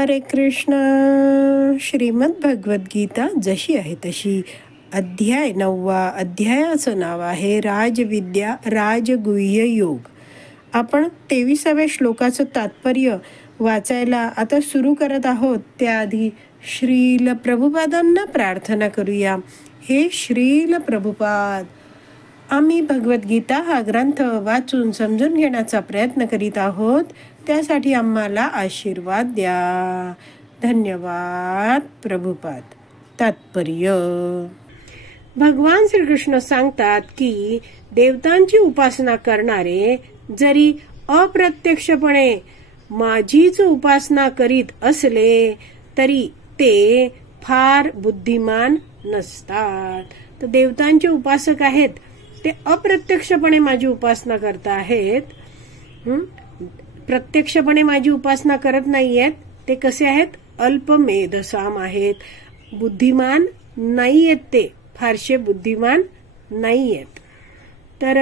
हरे कृष्ण. श्रीमद भगवद गीता जशी आहे तशी, अध्याय 9. अध्यायाचं नाव आहे राजविद्या राजगुह्य योग. आपण 23व्या श्लोकाचं तात्पर्य वाचायला आता सुरू करत आहोत. त्याआधी श्रील प्रभुपादांना प्रार्थना करूया. हे श्रील प्रभुपाद, आम्ही भगवद्गीता हा ग्रंथ वाचून समजून घेण्याचा प्रयत्न करीत आहोत. त्यासाठी आम्हाला आशीर्वाद द्या. धन्यवाद प्रभुपाद. तात्पर्य. भगवान श्रीकृष्ण सांगतात की देवतांची उपासना करणारे जरी अप्रत्यक्षपणे माझीच उपासना करीत असले तरी ते फार बुद्धिमान नसतात. तर देवतांचे उपासक आहेत, ते अप्रत्यक्षपणे माझी उपासना करत आहेत, प्रत्यक्षपणे माझी उपासना करत नाहीयेत. ते कसे आहेत? अल्पमेधसाम आहेत, बुद्धिमान नाहीयेत, ते फारसे बुद्धिमान नाहीयेत. तर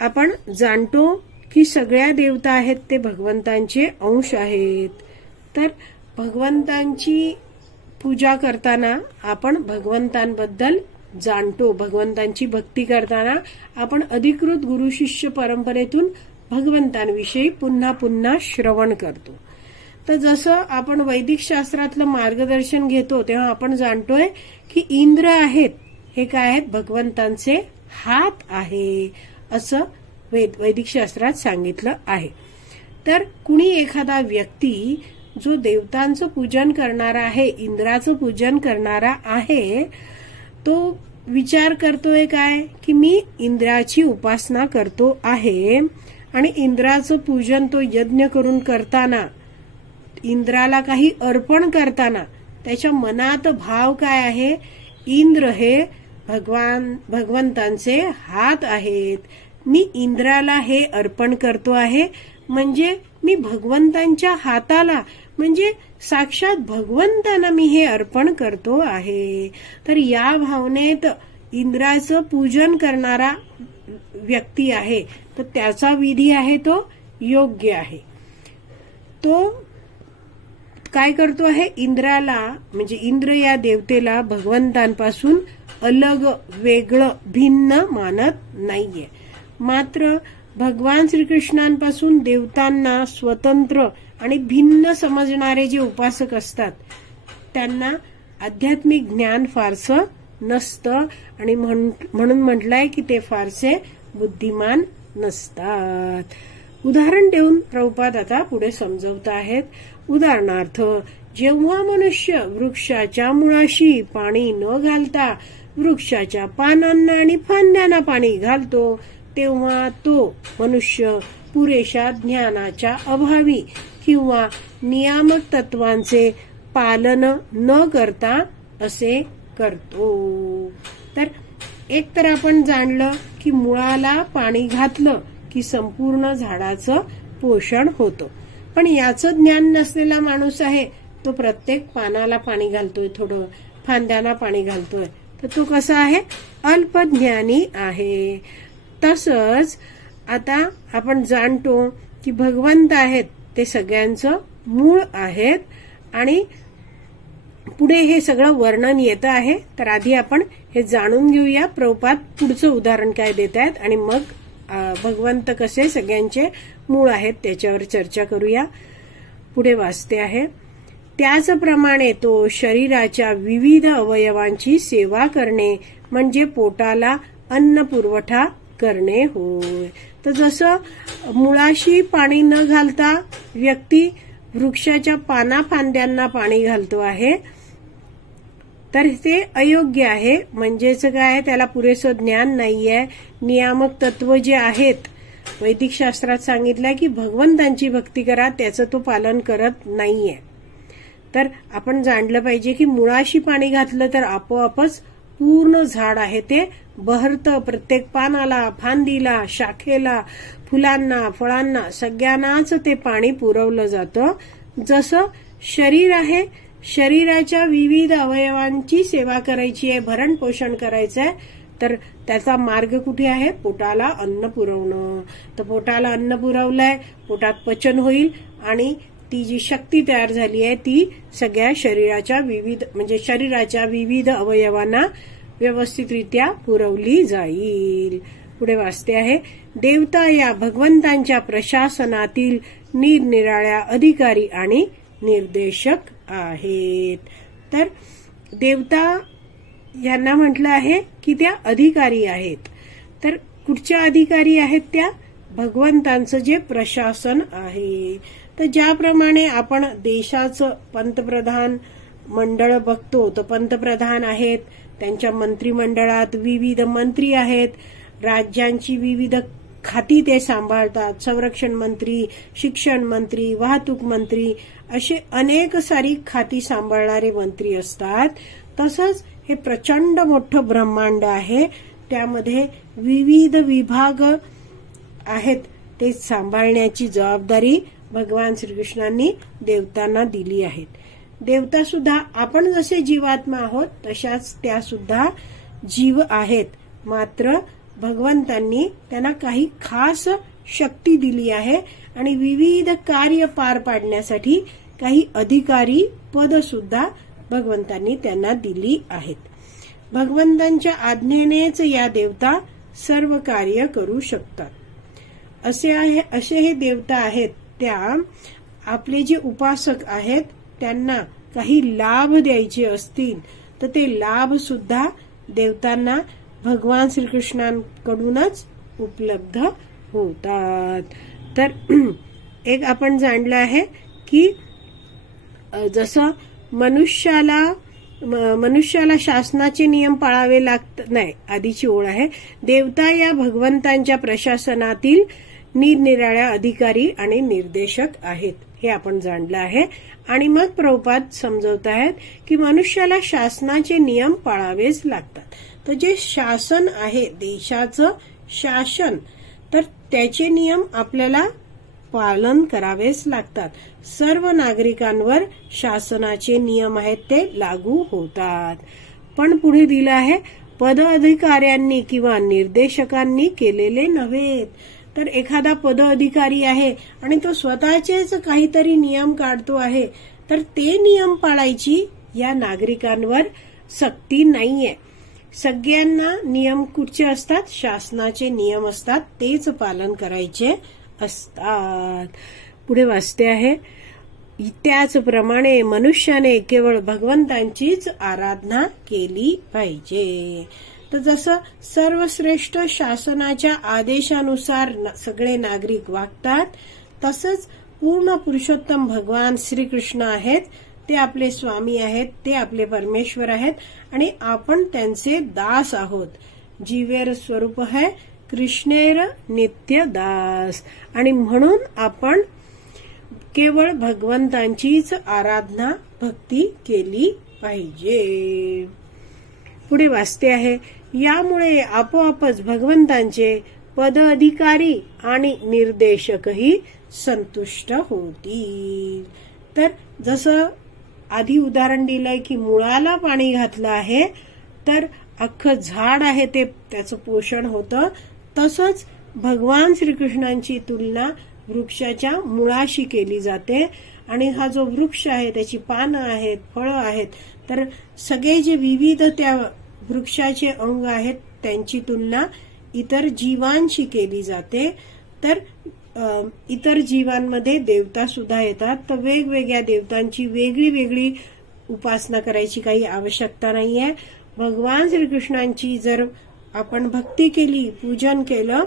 आपण जाणतो की सगळ्या देवता आहेत ते भगवंतांचे अंश आहेत. तर भगवंतांची पूजा करताना आपण भगवंतांबद्दल जाणतो. भगवंतांची भक्ती करताना आपण अधिकृत गुरु शिष्य परंपरेतून भगवंतांविषयी पुन्हा पुन्हा श्रवण करतो. तर जसं आपण वैदिक शास्त्रातलं मार्गदर्शन घेतो तेव्हा आपण जाणतोय की इंद्र आहेत, हे काय आहेत? भगवंतांचे हात आहे, असं वैदिक शास्त्रात सांगितलं आहे. तर कुणी एखादा व्यक्ती जो देवतांचं पूजन करणारा आहे, इंद्राचं पूजन करणारा आहे, तो विचार करतोय काय की मी इंद्राची उपासना करतो आहे आणि इंद्राचं पूजन तो यज्ञ करून करताना, इंद्राला काही अर्पण करताना त्याच्या मनात भाव काय आहे? इंद्र हे भगवंतांचे हात आहेत, मी इंद्राला हे अर्पण करतो आहे, म्हणजे मी भगवंतांच्या हाताला, म्हणजे साक्षात भगवंतांना मी हे अर्पण करतो आहे. तर या भावनेत इंद्राचं पूजन करणारा व्यक्ती आहे, तर त्याचा विधी आहे तो योग्य आहे. तो काय करतो आहे? इंद्राला, म्हणजे इंद्र या देवतेला भगवंतांपासून अलग, वेगळं, भिन्न मानत नाहीये. मात्र भगवान श्रीकृष्णांपासून देवतांना स्वतंत्र आणि भिन्न समजणारे जे उपासक असतात त्यांना आध्यात्मिक ज्ञान फारसं नसतं आणि म्हणून म्हटलंय की ते फारसे बुद्धिमान नसतात. उदाहरण देऊन प्रभुपाद आता पुढे समजवत आहेत. उदाहरणार्थ, जेव्हा मनुष्य वृक्षाच्या मुळाशी पाणी न घालता वृक्षाच्या पानांना आणि फांद्यांना पाणी घालतो, तेव्हा तो मनुष्य पुरेशा ज्ञानाच्या अभावी किंवा नियामक तत्वांचे पालन न करता असे करतो. तर एक तर आपण जाणलं की मुळाला पाणी घातलं की संपूर्ण झाडाचं पोषण होतं. पण याचं ज्ञान नसलेला माणूस आहे, तो प्रत्येक पानाला पाणी घालतोय, थोडं फांद्यांना पाणी घालतोय, तर तो कसा आहे? अल्पज्ञानी आहे. तसंच आता आपण जाणतो की भगवंत आहेत ते सगळ्यांचं मूळ आहेत आणि पुढे हे सगळं वर्णन येतं आहे. तर आधी आपण हे जाणून घेऊया प्रभुपाद पुढचं उदाहरण काय देत आहेत आणि मग भगवंत कसे सगळ्यांचे मूळ आहेत त्याच्यावर चर्चा करूया. पुढे वाचते आहे. त्याचप्रमाणे तो शरीराच्या विविध अवयवांची सेवा करणे म्हणजे पोटाला अन्न पुरवठा करणे होय. तर जसं मुळाशी पाणी न घालता व्यक्ती वृक्षाच्या पानाफांद्यांना पाणी घालतो आहे, तर ते अयोग्य आहे. म्हणजेच काय? त्याला पुरेसं ज्ञान नाहीये. नियामक तत्व जे आहेत वैदिक शास्त्रात सांगितलंय की भगवंतांची भक्ती करा, त्याचं तो पालन करत नाहीये. तर आपण जाणलं पाहिजे की मुळाशी पाणी घातलं तर आपोआपच पूर्ण झाड आहे ते बहरतं. प्रत्येक पानाला, फांदीला, शाखेला, फुलांना, फळांना सगळ्यांनाच ते पाणी पुरवलं जातं. जसं शरीर आहे, शरीराच्या विविध अवयवांची सेवा करायची आहे, भरण पोषण करायचं आहे, तर त्याचा मार्ग कुठे आहे? पोटाला अन्न पुरवणं. तर पोटाला अन्न पुरवलंय, पोटात पचन होईल आणि ती जी शक्ती तयार झाली आहे ती सगळ्या शरीराच्या विविध अवयवांना व्यवस्थितरित्या पुरवली जाईल. पुढे वाचते आहे, देवता या भगवंतांच्या प्रशासनातील निरनिराळ्या अधिकारी आणि निर्देशक आहेत. तर देवता यांना म्हटलं आहे की त्या अधिकारी आहेत. तर कुठच्या अधिकारी आहेत त्या? भगवंतांचं जे प्रशासन आहे. तर ज्याप्रमाणे आपण देशाचं पंतप्रधान मंडळ बघतो, तर पंतप्रधान आहेत, त्यांच्या मंत्रिमंडळात विविध मंत्री आहेत, राज्यांची विविध खाती ते सांभाळतात, संरक्षण मंत्री, शिक्षण मंत्री, वाहतूक मंत्री, असे अनेक सारी खाती सांभाळणारे मंत्री असतात. तसंच हे प्रचंड मोठं ब्रह्मांड आहे, त्यामध्ये विविध विभाग आहेत, ते सांभाळण्याची जबाबदारी भगवान श्रीकृष्णांनी देवतांना दिली आहे. देवता सुद्धा आपण जसे जीवात्मा आहोत तशाच त्या सुद्धा जीव आहेत. मात्र भगवंतांनी त्यांना काही खास शक्ती दिली आहे आणि विविध कार्य पार पाडण्यासाठी काही अधिकारी पद सुद्धा भगवंतांनी त्यांना दिली आहेत. भगवंतांच्या आज्ञेनेच या देवता सर्व कार्य करू शकतात. असे हे देवता आहेत. त्या आपले जे उपासक आहेत त्यांना काही लाभ द्यायचे असतील तर ते लाभ सुद्धा देवतांना भगवान श्रीकृष्णांकडूनच उपलब्ध होतात. तर एक आपण जाणलं आहे की जसं मनुष्याला शासनाचे नियम पाळावे लागतात, नाही, आधीची ओळ आहे, देवता या भगवंतांच्या प्रशासनातील निरनिराळ्या अधिकारी आणि निर्देशक आहेत, हे आपण जाणलं आहे. आणि मग प्रभुपाद समजवत आहेत की मनुष्याला शासनाचे नियम पाळावेच लागतात. तर जे शासन आहे, देशाचं शासन, तर त्याचे नियम आपल्याला पालन करावेच लागतात. सर्व नागरिकांवर शासनाचे नियम आहेत ते लागू होतात. पण पुढे दिलं आहे, पद अधिकाऱ्यांनी किंवा निर्देशकांनी केलेले नव्हेत. तर एखादा पद अधिकारी आहे आणि तो स्वतःचेच काहीतरी नियम काढतो आहे, तर ते नियम पाळायची या नागरिकांवर सक्ती नाहीये. सगळ्यांना नियम कुठचे असतात? शासनाचे नियम असतात, तेच पालन करायचे असतात. पुढे वाचते आहे, त्याचप्रमाणे मनुष्याने केवळ भगवंतांचीच आराधना केली पाहिजे. तर जसं सर्वश्रेष्ठ शासनाच्या आदेशानुसार सगळे नागरिक वागतात, तसंच पूर्ण पुरुषोत्तम भगवान श्रीकृष्ण आहेत, ते आपले स्वामी आहेत, ते आपले परमेश्वर आहेत आणि आपण त्यांचे दास आहोत. जीवेर स्वरूप है कृष्णेर नित्य दास. आणि म्हणून आपण केवळ भगवंतांचीच आराधना भक्ती केली पाहिजे. पुढे वाचते आहे, यामुळे आपोआपच भगवंतांचे पद अधिकारी आणि निर्देशकही संतुष्ट होतील. तर जसं आधी उदाहरण दिलंय की मुळाला पाणी घातलं आहे तर अख्खं झाड आहे ते त्याचं पोषण होतं, तसंच भगवान श्रीकृष्णांची तुलना वृक्षाच्या मुळाशी केली जाते. आणि हा जो वृक्ष आहे त्याची पानं आहेत, फळं आहेत, तर सगळे जे विविध त्या वृक्षाचे अंग आहेत त्यांची तुलना इतर जीवांशी केली जाते. तर इतर जीवांमध्ये देवता सुद्धा येतात, तर वेगवेगळ्या देवतांची वेगळी वेगळी उपासना करायची काही आवश्यकता नाहीये. भगवान श्रीकृष्णांची जर आपण भक्ती केली, पूजन केलं,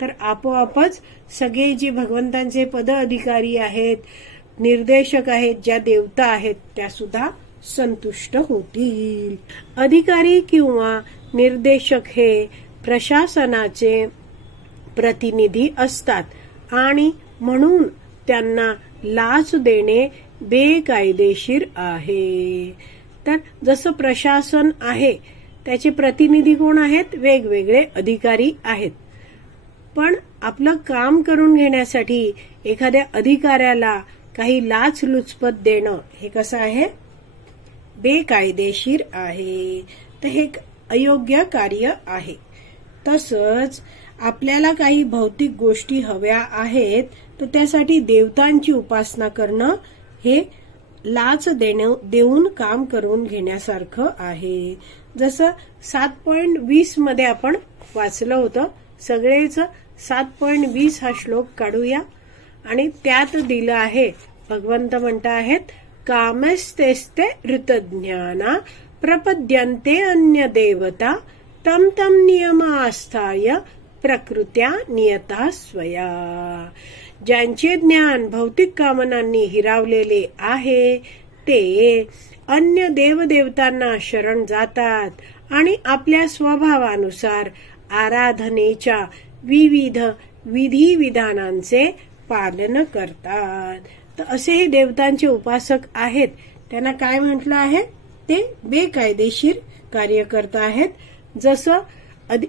तर आपोआपच सगळे जे भगवंतांचे पद अधिकारी आहेत, निर्देशक आहेत, ज्या देवता आहेत, त्या सुद्धा संतुष्ट होतील. अधिकारी किंवा निर्देशक हे प्रशासनाचे प्रतिनिधी असतात आणि म्हणून त्यांना लाच देणे बेकायदेशीर आहे. तर जसं प्रशासन आहे त्याचे प्रतिनिधी कोण आहेत? वेगवेगळे अधिकारी आहेत. पण आपलं काम करून घेण्यासाठी एखाद्या अधिकाऱ्याला काही लाचलुचपत देणं हे कसं आहे? बेकायदेशीर आहे. तर हे एक अयोग्य कार्य आहे. तसंच आपल्याला काही भौतिक गोष्टी हव्या आहेत तर त्यासाठी देवतांची उपासना करणं हे लाच देऊन काम करून घेण्यासारखं आहे. जसं 7.20 मध्ये आपण वाचलं होतं. सगळेच 7.20 हा श्लोक काढूया. आणि त्यात दिलं आहे, भगवंत म्हणता आहेत, कामस्तेस्ते ऋतज्ञाना प्रपद्यन्ते अन्य देवता तम तम नियमास्थाय प्रकृत्या नियता स्वया. ज्यांचे ज्ञान भौतिक कामनांनी हिरावलेले आहे ते अन्य देवदेवतांना शरण जातात आणि आपल्या स्वभावानुसार आराधनेच्या विविध विधी विधानांचे पालन करतात. तर असे हे देवतांचे उपासक आहेत. त्यांना काय म्हटलं आहे? ते बेकायदेशीर कार्य करत आहेत. जसं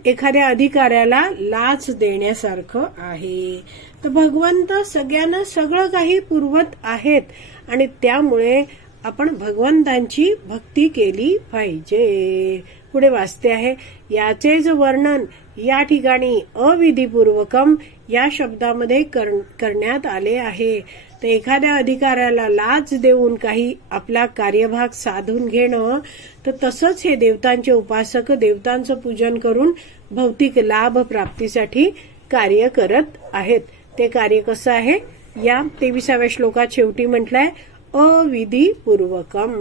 एखाद्या अधिकाऱ्याला लाच देण्यासारखं आहे. तर भगवंत सगळ्यांना सगळं काही पुरवत आहेत आणि त्यामुळे आपण भगवंतांची भक्ती केली पाहिजे. पुढे वाचते आहे, याचेच वर्णन या ठिकाणी अविधीपूर्वकम या शब्दामध्ये करण्यात आले आहे. तर एखाद्या अधिकाऱ्याला लाच देऊन काही आपला कार्यभाग साधून घेणं, तर तसंच हे देवतांचे उपासक देवतांचं पूजन करून भौतिक लाभ प्राप्तीसाठी कार्य करत आहेत. ते कार्य कसं आहे? या 23व्या श्लोकात शेवटी म्हटलंय अविधीपूर्वकम.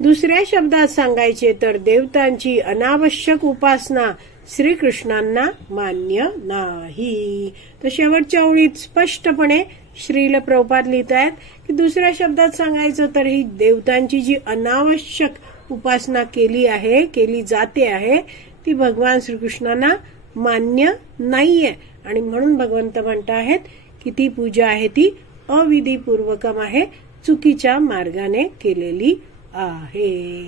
दुसऱ्या शब्दात सांगायचे तर देवतांची अनावश्यक उपासना श्रीकृष्णांना मान्य नाही. तर शेवटच्या ओळीत स्पष्टपणे श्रील प्रभुपाद लिहित आहेत की दुसऱ्या शब्दात सांगायचं तर ही देवतांची जी अनावश्यक उपासना केली जाते आहे ती भगवान श्रीकृष्णांना मान्य नाहीये. आणि म्हणून भगवंत म्हणत आहेत की ती पूजा आहे ती अविधीपूर्वकम आहे, चुकीच्या मार्गाने केलेली आहे.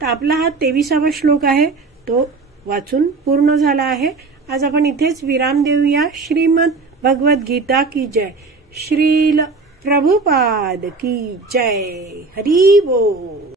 तर आपला हा 23वा श्लोक आहे तो वाचून पूर्ण झाला आहे. आज आपण इथेच विराम देऊया. श्रीमद भगवद गीता की जय. श्रील प्रभुपाद की जय. हरी बोल.